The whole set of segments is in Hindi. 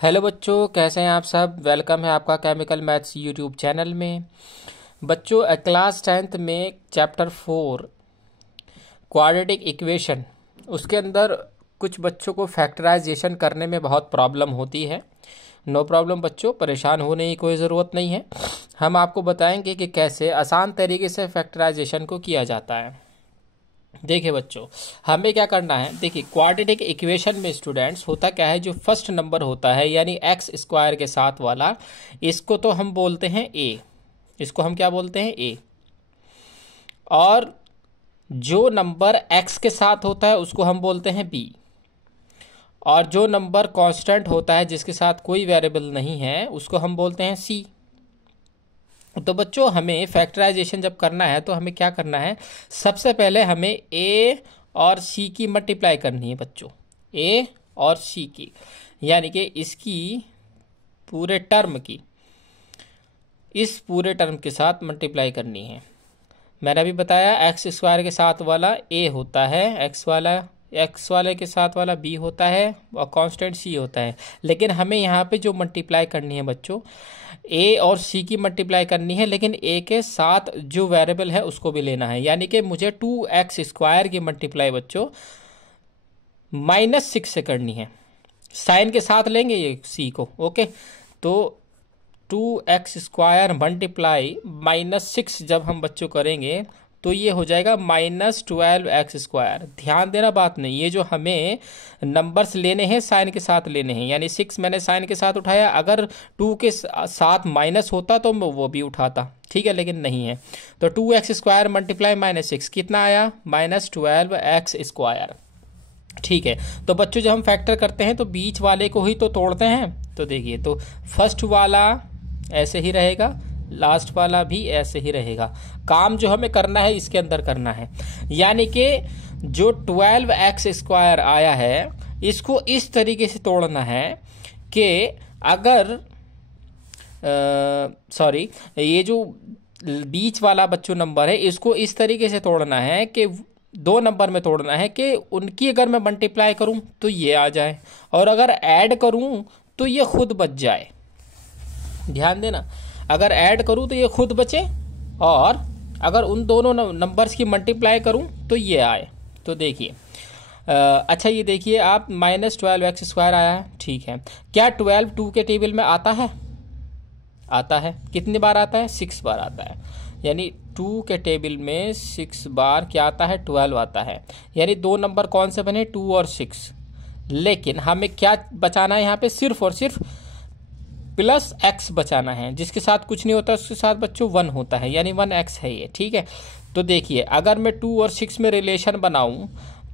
हेलो बच्चों, कैसे हैं आप सब। वेलकम है आपका केमिकल मैथ्स यूट्यूब चैनल में। बच्चों, क्लास 10th में चैप्टर 4 क्वाड्रेटिक इक्वेशन, उसके अंदर कुछ बच्चों को फैक्टराइजेशन करने में बहुत प्रॉब्लम होती है। नो प्रॉब्लम बच्चों, परेशान होने की कोई ज़रूरत नहीं है। हम आपको बताएंगे कि कैसे आसान तरीके से फैक्टराइजेशन को किया जाता है। देखिए बच्चों, हमें क्या करना है। देखिए, क्वाड्रेटिक इक्वेशन में स्टूडेंट्स होता क्या है, जो फर्स्ट नंबर होता है यानी एक्स स्क्वायर के साथ वाला, इसको तो हम बोलते हैं ए। इसको हम क्या बोलते हैं, ए। और जो नंबर एक्स के साथ होता है उसको हम बोलते हैं बी। और जो नंबर कांस्टेंट होता है जिसके साथ कोई वेरिएबल नहीं है उसको हम बोलते हैं सी। तो बच्चों, हमें फैक्टराइजेशन जब करना है तो हमें क्या करना है, सबसे पहले हमें ए और सी की मल्टीप्लाई करनी है बच्चों। ए और सी की, यानी कि इसकी पूरे टर्म की इस पूरे टर्म के साथ मल्टीप्लाई करनी है। मैंने अभी बताया एक्स स्क्वायर के साथ वाला ए होता है, एक्स वाले के साथ वाला बी होता है और कांस्टेंट सी होता है। लेकिन हमें यहाँ पे जो मल्टीप्लाई करनी है बच्चों, ए और सी की मल्टीप्लाई करनी है, लेकिन ए के साथ जो वेरिएबल है उसको भी लेना है। यानी कि मुझे 2x स्क्वायर की मल्टीप्लाई बच्चों -6 से करनी है। साइन के साथ लेंगे ये सी को, ओके। तो 2x स्क्वायर मल्टीप्लाई -6 जब हम बच्चों करेंगे तो ये हो जाएगा -12x स्क्वायर। ध्यान देना बात नहीं, ये जो हमें नंबर्स लेने हैं साइन के साथ लेने हैं। यानी 6 मैंने साइन के साथ उठाया, अगर 2 के साथ माइनस होता तो मैं वो भी उठाता, ठीक है, लेकिन नहीं है। तो 2x स्क्वायर मल्टीप्लाई -6 कितना आया, -12x स्क्वायर। ठीक है। तो बच्चों, जब हम फैक्टर करते हैं तो बीच वाले को ही तो तोड़ते हैं। तो देखिए, तो फर्स्ट वाला ऐसे ही रहेगा, लास्ट वाला भी ऐसे ही रहेगा। काम जो हमें करना है इसके अंदर करना है। यानी कि जो 12x स्क्वायर आया है इसको इस तरीके से तोड़ना है कि अगर सॉरी, ये जो बीच वाला बच्चों नंबर है इसको इस तरीके से तोड़ना है कि दो नंबर में तोड़ना है कि उनकी अगर मैं मल्टीप्लाई करूं तो ये आ जाए, और अगर ऐड करूं तो ये खुद बच जाए। ध्यान देना, अगर ऐड करूं तो ये खुद बचे, और अगर उन दोनों नंबर्स की मल्टीप्लाई करूं तो ये आए। तो देखिए, अच्छा ये देखिए आप, -12x स्क्वायर आया है, ठीक है। क्या 12 2 के टेबल में आता है? आता है। कितनी बार आता है? 6 बार आता है। यानी 2 के टेबल में 6 बार क्या आता है, 12 आता है। यानी दो नंबर कौन से बने, 2 और 6। लेकिन हमें क्या बचाना है यहाँ पे, सिर्फ और सिर्फ +x बचाना है। जिसके साथ कुछ नहीं होता उसके साथ बच्चों 1 होता है, यानी 1x है ये, ठीक है। तो देखिए, अगर मैं 2 और 6 में रिलेशन बनाऊं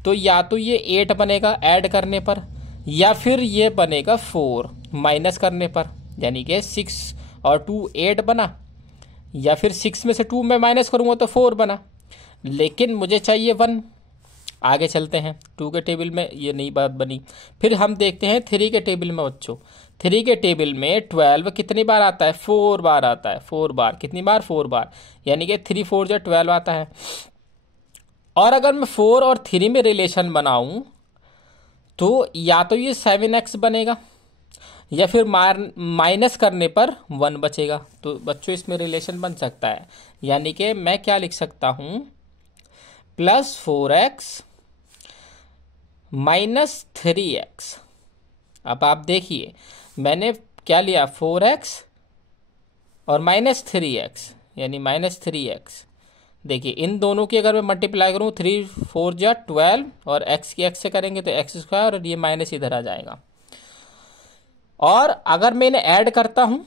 तो या तो ये 8 बनेगा ऐड करने पर, या फिर ये बनेगा 4 माइनस करने पर। यानी कि 6 और 2 8 बना, या फिर 6 में से 2 में माइनस करूंगा तो 4 बना। लेकिन मुझे चाहिए 1। आगे चलते हैं, 2 के टेबल में ये नई बात बनी। फिर हम देखते हैं 3 के टेबल में बच्चों। 3 के टेबल में 12 कितनी बार आता है, 4 बार आता है। 4 बार, कितनी बार, 4 बार। यानी कि 3 4 जो 12 आता है। और अगर मैं 4 और 3 में रिलेशन बनाऊं तो या तो ये 7x बनेगा, या फिर माइनस करने पर 1 बचेगा। तो बच्चों, इसमें रिलेशन बन सकता है। यानी कि मैं क्या लिख सकता हूं, +4x -3x। अब आप देखिए, मैंने क्या लिया, 4x और -3x, यानी -3x। देखिए, इन दोनों की अगर मैं मल्टीप्लाई करूं, 3 4 जा 12, और x की x से करेंगे तो x स्क्वायर, और ये माइनस इधर आ जाएगा। और अगर मैं इन्हें ऐड करता हूं,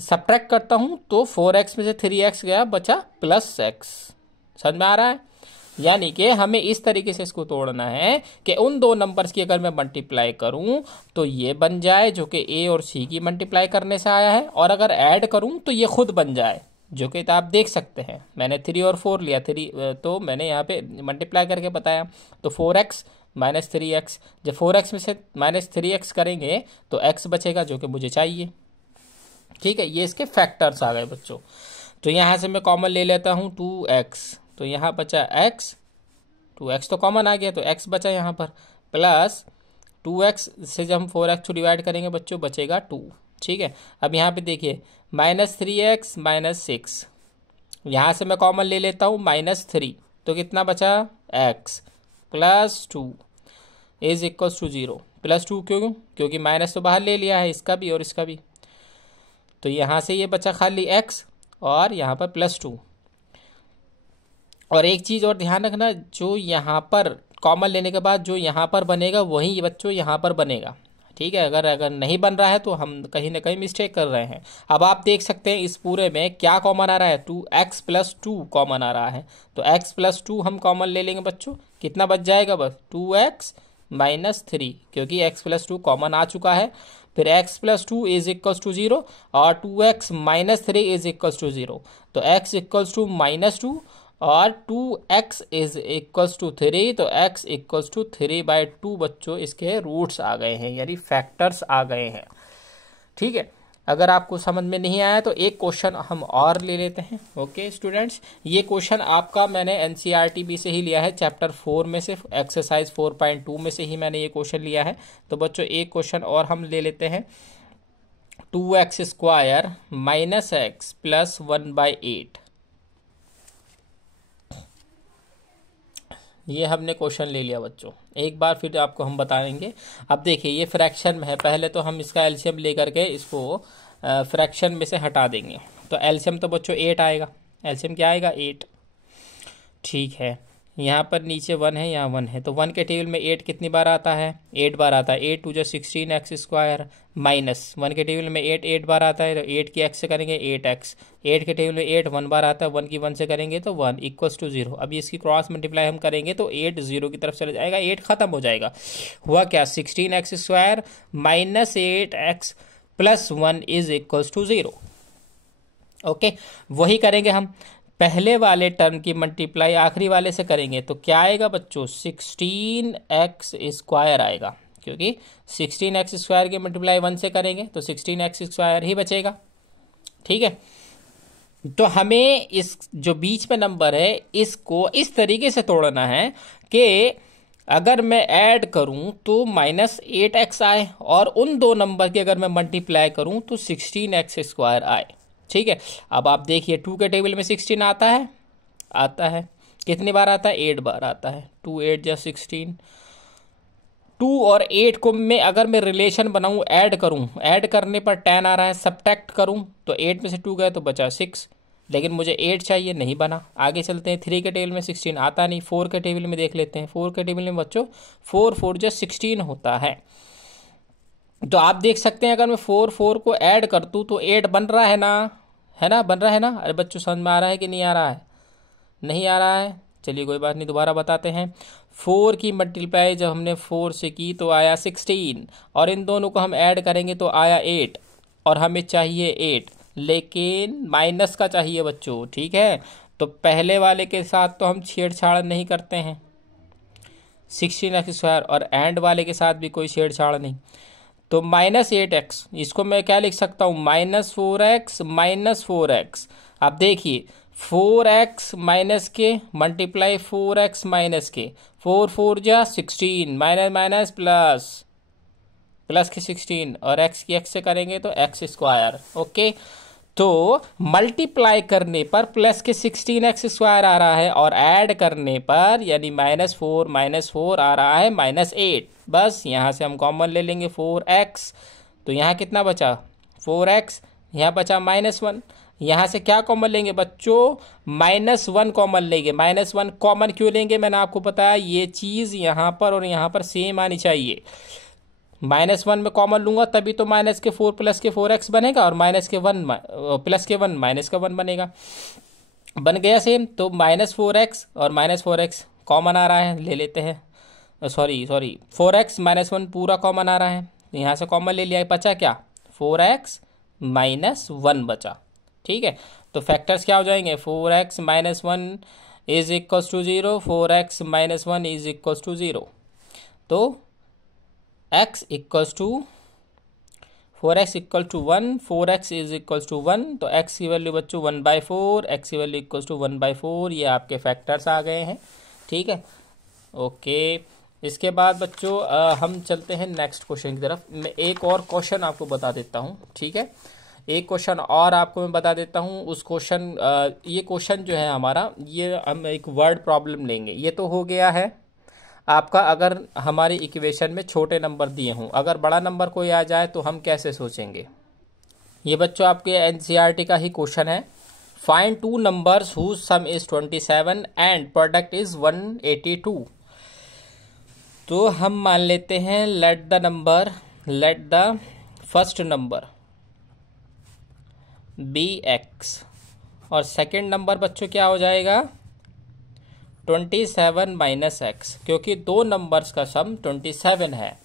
सब्ट्रैक्ट करता हूं, तो 4x में से 3x गया, बचा +x। समझ में आ रहा है? यानी कि हमें इस तरीके से इसको तोड़ना है कि उन दो नंबर्स की अगर मैं मल्टीप्लाई करूं तो ये बन जाए, जो कि ए और सी की मल्टीप्लाई करने से आया है, और अगर ऐड करूं तो ये खुद बन जाए, जो कि आप देख सकते हैं। मैंने 3 और 4 लिया, 3 तो मैंने यहाँ पे मल्टीप्लाई करके बताया। तो 4x -3x, जब 4x में से -3x करेंगे तो x बचेगा, जो कि मुझे चाहिए। ठीक है, ये इसके फैक्टर्स आ गए बच्चों। तो यहाँ से मैं कॉमन ले लेता हूँ 2x, तो यहाँ बचा x, 2x तो कॉमन आ गया, तो x बचा यहाँ पर, प्लस 2x से जब हम 4x को डिवाइड करेंगे बच्चों बचेगा 2। ठीक है, अब यहाँ पे देखिए -3x -6, यहाँ से मैं कॉमन ले लेता हूँ -3, तो कितना बचा x +2 इज इक्वल टू 0। +2 क्यों? क्योंकि माइनस तो बाहर ले लिया है, इसका भी और इसका भी, तो यहाँ से ये बचा खाली x और यहाँ पर +2। और एक चीज़ और ध्यान रखना, जो यहाँ पर कॉमन लेने के बाद जो यहाँ पर बनेगा वही बच्चों यहाँ पर बनेगा। ठीक है, अगर नहीं बन रहा है तो हम कहीं ना कहीं मिस्टेक कर रहे हैं। अब आप देख सकते हैं इस पूरे में क्या कॉमन आ रहा है, 2x + 2 कॉमन आ रहा है, तो x + 2 हम कॉमन ले लेंगे बच्चों, कितना बच जाएगा बस 2x -3, क्योंकि x + 2 कॉमन आ चुका है। फिर x + 2 इज इक्वल टू 0 और 2x -3 इज इक्वल टू 0, तो x इक्वल्स टू -2 और 2x इज इक्वल्स टू 3, तो x इक्वल्स टू 3/2 बच्चों इसके रूट्स आ गए हैं, यानी फैक्टर्स आ गए हैं। ठीक है, अगर आपको समझ में नहीं आया तो एक क्वेश्चन हम और ले लेते हैं। ओके स्टूडेंट्स, ये क्वेश्चन आपका मैंने NCERT से ही लिया है, चैप्टर 4 में से एक्सरसाइज 4.2 में से ही मैंने ये क्वेश्चन लिया है। तो बच्चों एक क्वेश्चन और हम ले लेते हैं, 2x² - x + 1/8, ये हमने क्वेश्चन ले लिया बच्चों। एक बार फिर आपको हम बताएंगे। अब देखिए ये फ्रैक्शन में है, पहले तो हम इसका एलसीएम लेकर के इसको फ्रैक्शन में से हटा देंगे, तो एलसीएम तो बच्चों 8 आएगा। एलसीएम क्या आएगा 8। ठीक है, यहाँ पर नीचे 1 है, यहाँ 1 है, तो 1 के टेबल में 8 कितनी बार आता है, 8 बार आता है। 8 × 16x² माइनस 1 के टेबल में 8 बार आता है, तो 8 की x से करेंगे 8x। 8 के टेबल में 8 1 बार आता है, 1 की 1 से करेंगे तो 1 इक्वल्स टू 0। अभी इसकी क्रॉस मल्टीप्लाई हम करेंगे तो 8 0 की तरफ चला जाएगा, 8 खत्म हो जाएगा। हुआ क्या, 16x² - 8x + 1 is equals to 0। Okay, वही करेंगे हम, पहले वाले टर्म की मल्टीप्लाई आखिरी वाले से करेंगे तो क्या आएगा बच्चों 16x² आएगा, क्योंकि 16x² की मल्टीप्लाई 1 से करेंगे तो 16x² ही बचेगा। ठीक है, तो हमें इस जो बीच में नंबर है इसको इस तरीके से तोड़ना है कि अगर मैं ऐड करूं तो -8x आए और उन दो नंबर की अगर मैं मल्टीप्लाई करूं तो 16x² आए। ठीक है, अब आप देखिए 2 के टेबल में 16 आता है, कितनी बार आता है 8 बार आता है, 2 8 = 16। 2 और 8 को अगर मैं रिलेशन बनाऊं, ऐड करूं, ऐड करने पर 10 आ रहा है, सब्ट्रैक्ट करूं तो 8 में से 2 गए तो बचा 6, लेकिन मुझे 8 चाहिए, नहीं बना। आगे चलते हैं, 3 के टेबल में 16 आता नहीं, 4 के टेबल में देख लेते हैं। 4 के टेबल में बच्चों 4 4 = 16 होता है, तो आप देख सकते हैं अगर मैं 4 4 को ऐड कर दूं तो 8 बन रहा है ना, बन रहा है ना। अरे बच्चों समझ में आ रहा है कि नहीं आ रहा है, नहीं आ रहा है, चलिए कोई बात नहीं, दोबारा बताते हैं। 4 की मल्टीप्लाई जब हमने 4 से की तो आया 16, और इन दोनों को हम ऐड करेंगे तो आया 8, और हमें चाहिए 8, लेकिन माइनस का चाहिए बच्चों। ठीक है, तो पहले वाले के साथ तो हम छेड़छाड़ नहीं करते हैं 16x², और एंड वाले के साथ भी कोई छेड़छाड़ नहीं, तो -8x, इसको मैं क्या लिख सकता हूँ -4x -4x। अब देखिए 4x माइनस के मल्टीप्लाई 4x माइनस के, 4 4 = 16, माइनस प्लस के 16, और x की x से करेंगे तो x²। ओके, तो मल्टीप्लाई करने पर प्लस के 16x² आ रहा है, और ऐड करने पर यानी -4 आ रहा है -8। बस यहाँ से हम कॉमन ले लेंगे 4x, तो यहाँ कितना बचा 4x, यहाँ बचा -1। यहाँ से क्या कॉमन लेंगे बच्चों, -1 कॉमन लेंगे। -1 कॉमन क्यों लेंगे, मैंने आपको बताया ये चीज़ यहाँ पर और यहाँ पर सेम आनी चाहिए। -1 में कॉमन लूंगा तभी तो -4 + के 4x बनेगा, और -1 + के 1 -1 बनेगा, बन गया सेम। तो -4x और -4x कॉमन आ रहा है, ले लेते हैं, सॉरी 4x -1 पूरा कॉमन आ रहा है, यहाँ से कॉमन ले लिया, बचा क्या 4x -1 बचा। ठीक है, तो फैक्टर्स क्या हो जाएंगे, 4x -1 is equal to 0, 4x -1 is equal to 0, तो x equals to 4x equal to 1, 4x is equals to 1, तो x की वैल्यू बच्चों 1/4, x की वैल्यू इक्वल्स टू 1/4, ये आपके फैक्टर्स आ गए हैं। ठीक है, ओके, इसके बाद बच्चों हम चलते हैं नेक्स्ट क्वेश्चन की तरफ। मैं एक और क्वेश्चन आपको बता देता हूँ, ठीक है। एक क्वेश्चन और आपको मैं बता देता हूँ। उस क्वेश्चन ये क्वेश्चन जो है हमारा, ये हम एक वर्ड प्रॉब्लम लेंगे। ये तो हो गया है आपका, अगर हमारी इक्वेशन में छोटे नंबर दिए हों, अगर बड़ा नंबर कोई आ जाए तो हम कैसे सोचेंगे। ये बच्चों आपके एनसीईआरटी का ही क्वेश्चन है। Find two numbers whose sum is 27 and product is 182। तो हम मान लेते हैं let the first number be x, और सेकेंड नंबर बच्चों क्या हो जाएगा 27 माइनस एक्स, क्योंकि दो नंबर्स का सम 27 है।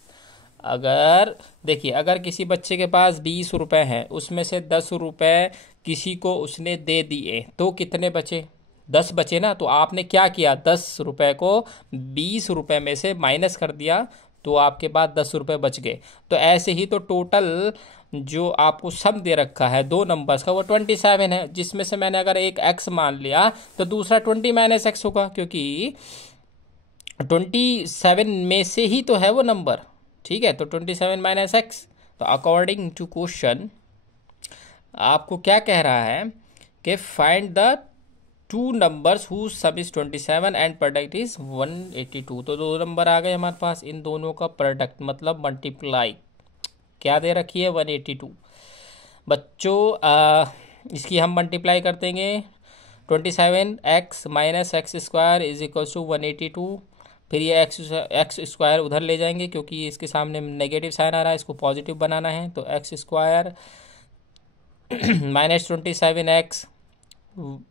अगर देखिए, अगर किसी बच्चे के पास 20 रुपए हैं, उसमें से 10 रुपए किसी को उसने दे दिए, तो कितने बचे 10 बचे ना। तो आपने क्या किया, 10 रुपए को 20 रुपए में से माइनस कर दिया, तो आपके पास 10 रुपए बच गए। तो ऐसे ही तो टोटल जो आपको सम दे रखा है दो नंबर्स का वो 27 है, जिसमें से मैंने अगर एक एक्स मान लिया तो दूसरा 20 माइनस एक्स होगा, क्योंकि 27 में से ही तो है वो नंबर, ठीक है। तो 27 माइनस एक्स। तो अकॉर्डिंग टू क्वेश्चन आपको क्या कह रहा है कि find the two numbers whose sum is 27 and product is 182। तो दो नंबर आ गए हमारे पास, इन दोनों का प्रोडक्ट मतलब मल्टीप्लाई क्या दे रखी है 182। बच्चों इसकी हम मल्टीप्लाई कर देंगे, 27 x minus x square is equal to 182। फिर ये एक्स स्क्वायर उधर ले जाएंगे, क्योंकि इसके सामने नेगेटिव साइन आ रहा है, इसको पॉजिटिव बनाना है। तो x square minus 27 x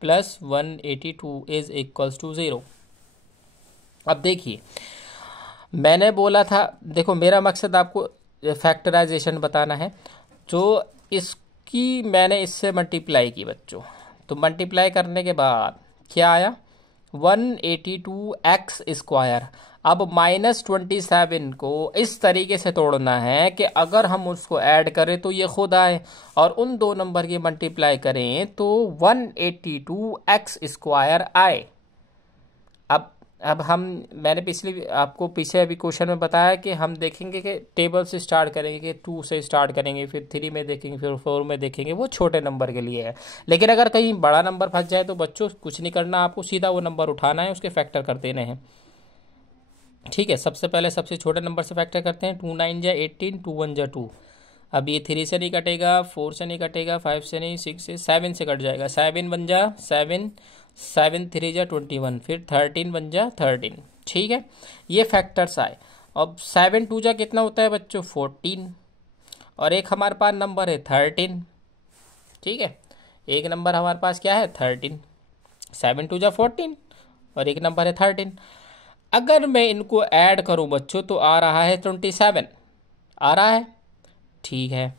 plus 182 is equals to 0। अब देखिए, मैंने बोला था, देखो मेरा मकसद आपको फैक्टराइजेशन बताना है, तो इसकी मैंने इससे मल्टीप्लाई की बच्चों। तो मल्टीप्लाई करने के बाद क्या आया 182 एक्स स्क्वायर। अब -27 को इस तरीके से तोड़ना है कि अगर हम उसको ऐड करें तो ये खुद आए, और उन दो नंबर की मल्टीप्लाई करें तो 182 एक्स स्क्वायर आए। अब मैंने आपको पीछे अभी क्वेश्चन में बताया कि हम देखेंगे कि टेबल से स्टार्ट करेंगे, कि 2 से स्टार्ट करेंगे, फिर 3 में देखेंगे, फिर 4 में देखेंगे। वो छोटे नंबर के लिए है, लेकिन अगर कहीं बड़ा नंबर फंस जाए तो बच्चों कुछ नहीं करना, आपको सीधा वो नंबर उठाना है, उसके फैक्टर कर देने हैं, ठीक है। सबसे पहले सबसे छोटे नंबर से फैक्टर करते हैं। 2 9 जा 18, 2 1 जा 2। अब ये 3 से नहीं कटेगा, 4 से नहीं कटेगा, 5 से नहीं, 6 से, 7 से कट जाएगा। 7 बन जा 7, 7 3 जा 21, फिर 13 बन जा 13, ठीक है। ये फैक्टर्स आए। अब 7 2 जा कितना होता है बच्चों 14, और एक हमारे पास नंबर है 13, ठीक है। एक नंबर हमारे पास क्या है 13, 7 2 जा 14, और एक नंबर है 13। अगर मैं इनको ऐड करूं बच्चों तो आ रहा है 27, आ रहा है, ठीक है।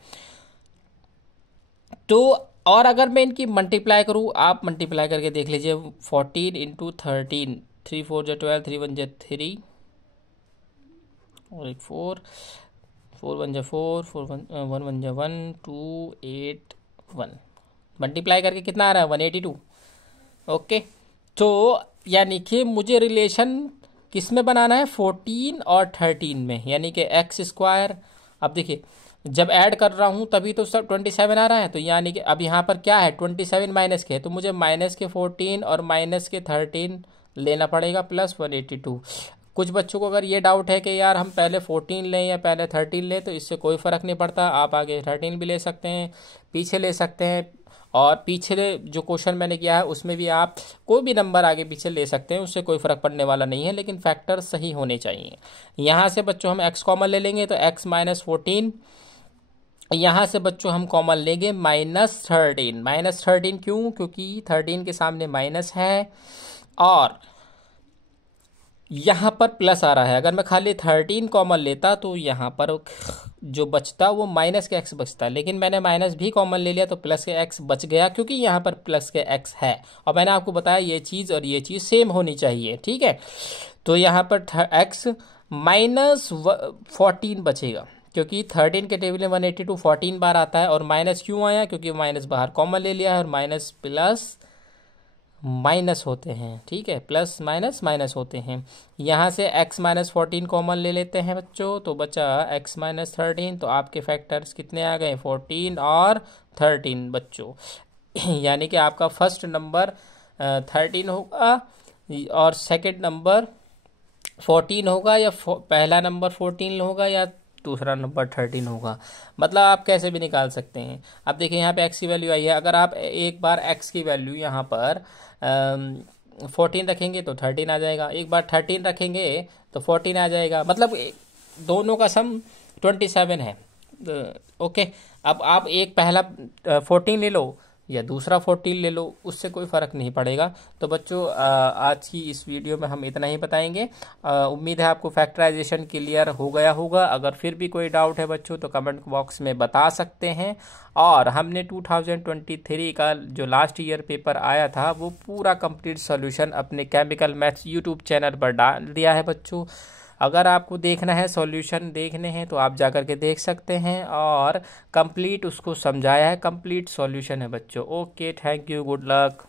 तो और अगर मैं इनकी मल्टीप्लाई करूं, आप मल्टीप्लाई करके देख लीजिए, 14 इंटू 13, 3 4 जा 12, 3 1 जा 3, और एक 4, 4 1 जा 4, 1 1 जा 1, 2 8 1। मल्टीप्लाई करके कितना आ रहा है 182, ओके। तो यानी कि मुझे रिलेशन किस में बनाना है 14 और 13 में, यानी कि एक्स स्क्वायर। अब देखिए, जब ऐड कर रहा हूं तभी तो सब 27 आ रहा है, तो यानी कि अब यहाँ पर क्या है 27 माइनस के, तो मुझे माइनस के 14 और माइनस के 13 लेना पड़ेगा, प्लस 182। कुछ बच्चों को अगर ये डाउट है कि यार हम पहले 14 लें या पहले 13 लें, तो इससे कोई फ़र्क नहीं पड़ता, आप आगे 13 भी ले सकते हैं, पीछे ले सकते हैं, और पीछे जो क्वेश्चन मैंने किया है उसमें भी आप कोई भी नंबर आगे पीछे ले सकते हैं, उससे कोई फ़र्क पड़ने वाला नहीं है, लेकिन फैक्टर सही होने चाहिए। यहाँ से बच्चों हम x कॉमन ले लेंगे, तो x माइनस 14, यहाँ से बच्चों हम कॉमन लेंगे -13। -13 क्यों, क्योंकि 13 के सामने माइनस है, और यहाँ पर प्लस आ रहा है। अगर मैं खाली 13 कॉमन लेता तो यहाँ पर जो बचता वो माइनस के एक्स बचता, लेकिन मैंने माइनस भी कॉमन ले लिया तो प्लस के एक्स बच गया, क्योंकि यहाँ पर प्लस के एक्स है, और मैंने आपको बताया ये चीज़ और ये चीज़ सेम होनी चाहिए, ठीक है। तो यहाँ पर एक्स माइनस 14 बचेगा, क्योंकि 13 के टेबल में 182 14 बार आता है, और माइनस क्यों आया, क्योंकि माइनस बाहर कॉमन ले लिया है, और माइनस प्लस माइनस होते हैं, ठीक है, प्लस माइनस माइनस होते हैं। यहाँ से x माइनस 14 कॉमन ले लेते हैं बच्चों, तो बचा x माइनस 13। तो आपके फैक्टर्स कितने आ गए, 14 और 13 बच्चों। यानी कि आपका फर्स्ट नंबर 13 होगा और सेकंड नंबर 14 होगा, या पहला नंबर 14 होगा, या दूसरा नंबर 13 होगा। मतलब आप कैसे भी निकाल सकते हैं। अब देखिए यहाँ पे x की वैल्यू आई है, अगर आप एक बार x की वैल्यू यहाँ पर 14 रखेंगे तो 13 आ जाएगा, एक बार 13 रखेंगे तो 14 आ जाएगा। मतलब दोनों का सम 27 है। ओके, अब आप एक पहला 14 ले लो या दूसरा 14 ले लो, उससे कोई फ़र्क नहीं पड़ेगा। तो बच्चों आज की इस वीडियो में हम इतना ही बताएंगे। उम्मीद है आपको फैक्टराइजेशन क्लियर हो गया होगा। अगर फिर भी कोई डाउट है बच्चों तो कमेंट बॉक्स में बता सकते हैं। और हमने 2023 का जो लास्ट ईयर पेपर आया था वो पूरा कंप्लीट सॉल्यूशन अपने केमिकल मैथ्स यूट्यूब चैनल पर डाल दिया है बच्चों। अगर आपको देखना है, सॉल्यूशन देखने हैं, तो आप जाकर के देख सकते हैं। और कंप्लीट उसको समझाया है, कंप्लीट सॉल्यूशन है बच्चों। Okay, thank you, good luck.